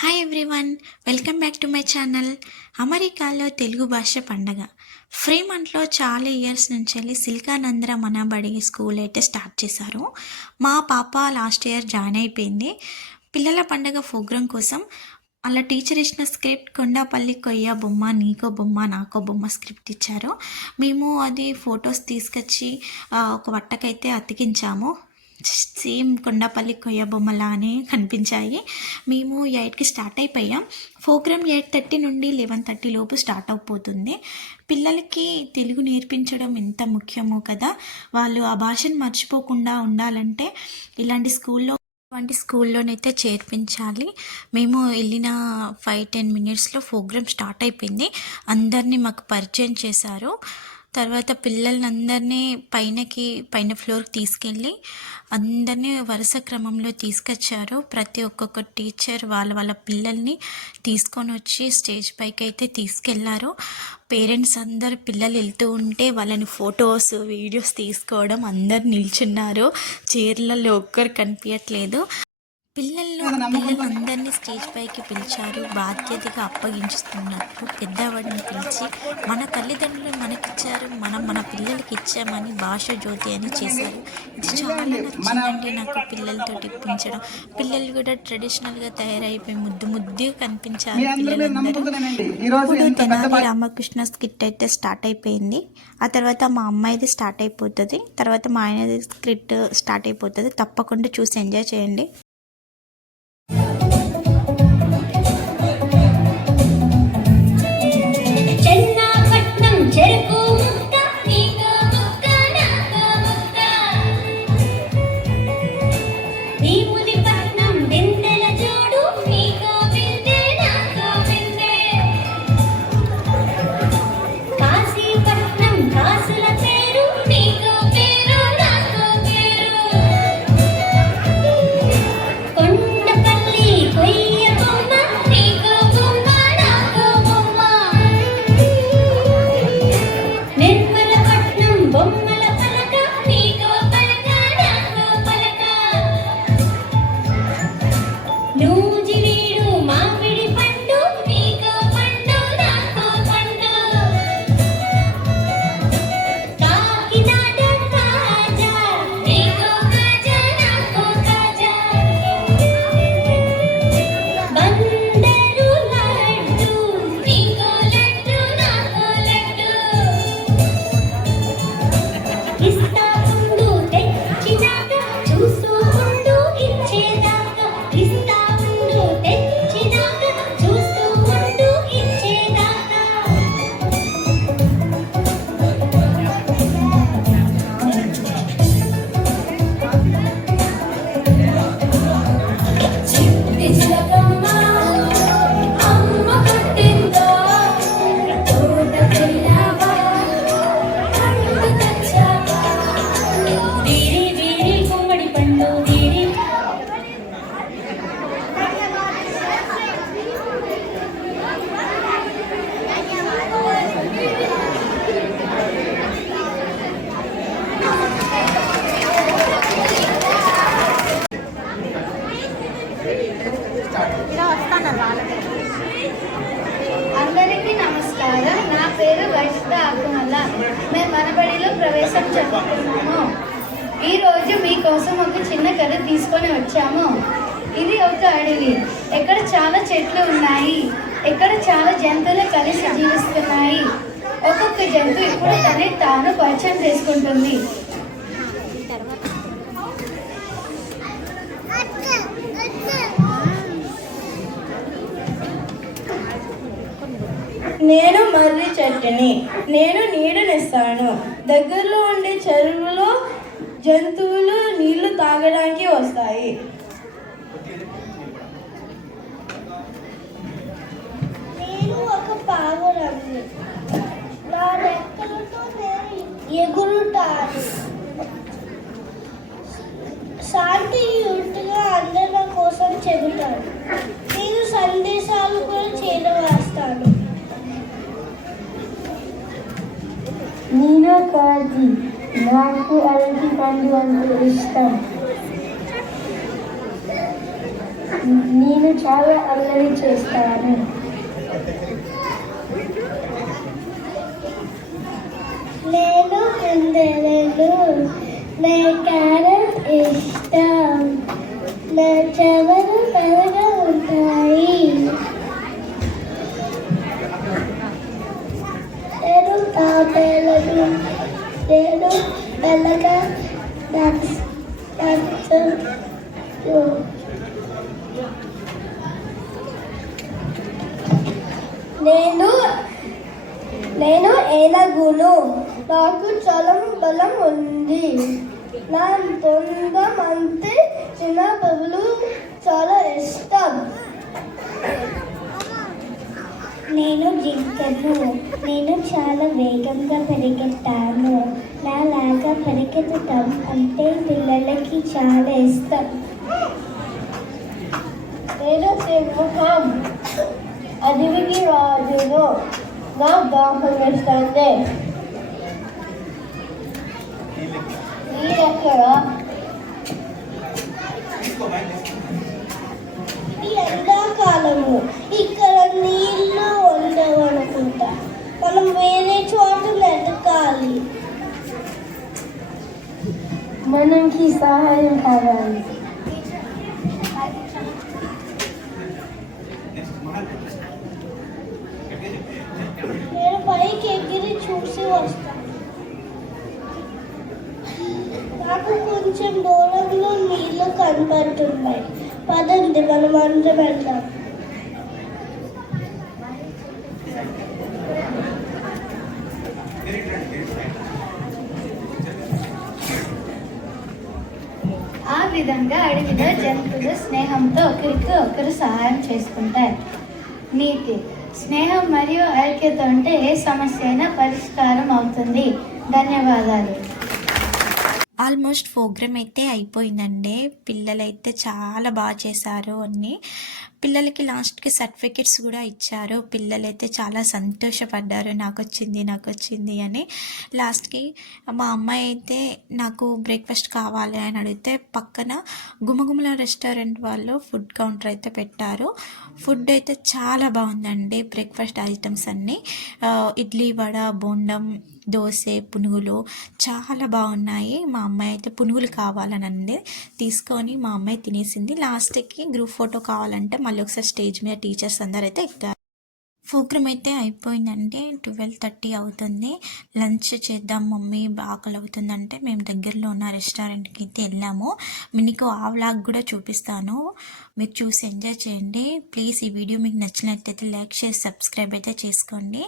Hi everyone, welcome back to my channel. అమెరికాలో తెలుగు భాష పండగ ఫ్రీమంట్లో చాలా ఇయర్స్ నుంచి వెళ్ళి సిల్కానంద్ర మనబడి స్కూల్ అయితే స్టార్ట్ చేశారు. మా పాప లాస్ట్ ఇయర్ జాయిన్ అయిపోయింది. పిల్లల పండగ ప్రోగ్రాం కోసం అలా టీచర్ ఇచ్చిన స్క్రిప్ట్ కొండాపల్లి కొయ్య బొమ్మ, నీకో బొమ్మ, నాకో బొమ్మ స్క్రిప్ట్ ఇచ్చారు. మేము అది ఫొటోస్ తీసుకొచ్చి ఒక వట్టకైతే అతికించాము. సేమ్ కొండాపల్లి కొయ్య బొమ్మలానే కనిపించాయి. మేము 8కి స్టార్ట్ అయిపోయాం. ప్రోగ్రామ్ 8:30 నుండి 11:30 లోపు స్టార్ట్ అయిపోతుంది. పిల్లలకి తెలుగు నేర్పించడం ఎంత ముఖ్యమో కదా. వాళ్ళు ఆ భాషను మర్చిపోకుండా ఉండాలంటే ఇలాంటి స్కూల్లోనైతే చేర్పించాలి. మేము వెళ్ళిన 5-10 మినిట్స్లో ప్రోగ్రామ్ స్టార్ట్ అయిపోయింది. అందరినీ మాకు పరిచయం చేశారు. తర్వాత పిల్లలందరినీ పైన ఫ్లోర్కి తీసుకెళ్ళి అందరినీ వరుస క్రమంలో తీసుకొచ్చారు. ప్రతి ఒక్కొక్క టీచర్ వాళ్ళ పిల్లల్ని తీసుకొని వచ్చి స్టేజ్ పైకి అయితే తీసుకెళ్లారు. పేరెంట్స్ అందరు పిల్లలు వెళ్తూ ఉంటే వాళ్ళని ఫొటోస్, వీడియోస్ తీసుకోవడం, అందరు నిల్చున్నారు. చైర్లలో ఒక్కరు కనిపించట్లేదు. పిల్లలందరినీ స్టేజ్ పైకి పిలిచారు. బాధ్యతగా అప్పగించుతున్నట్టు పెద్దవాడిని పిలిచి మన తల్లిదండ్రులు మనకిచ్చారు, మనం మన పిల్లలకి ఇచ్చామని భాష జ్యోతి అని చేశారు. ఇది చాలా నచ్చిందండి నాకు. పిల్లలతో ఇప్పించడం, పిల్లలు కూడా ట్రెడిషనల్గా తయారైపోయి ముద్దుగా కనిపించారు పిల్లలందరూ. ఇప్పుడు తెనాలి రామకృష్ణ స్కిట్ అయితే స్టార్ట్ అయిపోయింది. ఆ తర్వాత మా అమ్మాయిది స్టార్ట్ అయిపోతుంది. తర్వాత మా ఆయనది స్క్రిప్ట్ స్టార్ట్ అయిపోతుంది. తప్పకుండా చూసి ఎంజాయ్ చేయండి. అందరికీ నమస్కారం. నా పేరు వర్షిత ఆకుమల్ల. మేము మనబడిలో ప్రవేశం చెప్పుకున్నాము. ఈరోజు మీకోసం ఒక చిన్న కథ తీసుకొని వచ్చాము. ఇది ఒక అడవి. ఎక్కడ చాలా చెట్లు ఉన్నాయి. ఎక్కడ చాలా జంతువులు కలిసి జీవిస్తున్నాయి. ఒక్కొక్క జంతువు ఇప్పుడు తనని తాను పరిచయం చేసుకుంటుంది. నేను మర్రి చెట్టుని. నేను నీడనిస్తాను. దగ్గరలో ఉండే చెరువులో జంతువులు నీళ్లు తాగడానికి వస్తాయి. నేను ఒక పావురాన్ని. నా రెక్కలతో నేను ఎగురుతాను. శాంతియుతంగా అందరి నా కోసం చెబుతాను. నేను సందేశాలు కూడా చేరవేస్తాను. నీలకాజి, నాకు అరటి పండు అంటే ఇష్టం. నేను చాలా అల్లరి చేస్తాను. నేను కుందేలు. నా క్యారెట్ ఇష్టం. నా చెవులు పెద్దగా ఉంటాయి. నేను తాబేలను. నేను మెల్లగా నడుస్తాను. నేను ఏనుగును. నాకు చాలా బలం ఉంది. నా తొందం అంటే చిన్న పువ్వులు చాలా ఇష్టం. నేను జింకను. నేను చాలా వేగంగా పరిగెత్తాను. నాలాగా పరిగెత్తడం అంటే పిల్లలకి చాలా ఇష్టం. నేను సింహం. అడవికి రాజును. నా దాహం వేస్తుంది. నీరెక్కడ? ఇది ఎండాకాలము. ఇక్కడ నీళ్లు ఉండవనుకుంటా. మనం వేరే చోట వెతకాలి. మనకి సహాయం కావాలి. నేను పైకి ఎగిరి చూసి వస్తాను. నాకు కొంచెం దూరంలో నీళ్లు కనబడుతున్నాయి. పదండి మనం అందరం వెళ్దాం. ఆ విధంగా అడవిలో జంతువులు స్నేహంతో ఒకరికి ఒకరు సహాయం చేసుకుంటాయి. నీతి: స్నేహం మరియు ఐక్యత ఉంటే ఏ సమస్య అయినా పరిష్కారం అవుతుంది. ధన్యవాదాలు. ఆల్మోస్ట్ ప్రోగ్రామ్ అయితే అయిపోయిందండి. పిల్లలైతే చాలా బాగా చేశారు అన్నీ. పిల్లలకి లాస్ట్కి సర్టిఫికెట్స్ కూడా ఇచ్చారు. పిల్లలైతే చాలా సంతోషపడ్డారు, నాకు వచ్చింది అని. లాస్ట్కి మా అమ్మాయి అయితే నాకు బ్రేక్ఫాస్ట్ కావాలి అని అడిగితే పక్కన గుమగుమల రెస్టారెంట్ వాళ్ళు ఫుడ్ కౌంటర్ అయితే పెట్టారు. ఫుడ్ అయితే చాలా బాగుందండి. బ్రేక్ఫాస్ట్ ఐటమ్స్ అన్నీ ఇడ్లీ, వడ, బోండం, దోశ, పునుగులు చాలా బాగున్నాయి. మా అమ్మాయి అయితే పునుగులు కావాలనండి తీసుకొని మా అమ్మాయి తినేసింది. లాస్ట్కి గ్రూప్ ఫోటో కావాలంటే మళ్ళీ ఒకసారి స్టేజ్ మీద టీచర్స్ అందరూ అయితే ఎక్కారు. ప్రోగ్రామ్ అయితే అయిపోయిందండి. 12:30 అవుతుంది. లంచ్ చేద్దాం మమ్మీ, ఆకలి అవుతుందంటే మేము దగ్గరలో ఉన్న రెస్టారెంట్కి అయితే వెళ్ళాము. మీకు ఆ వ్లాగ్ కూడా చూపిస్తాను, మీరు చూసి ఎంజాయ్ చేయండి. ప్లీజ్ ఈ వీడియో మీకు నచ్చినట్లయితే లైక్ చేసి సబ్స్క్రైబ్ అయితే చేసుకోండి.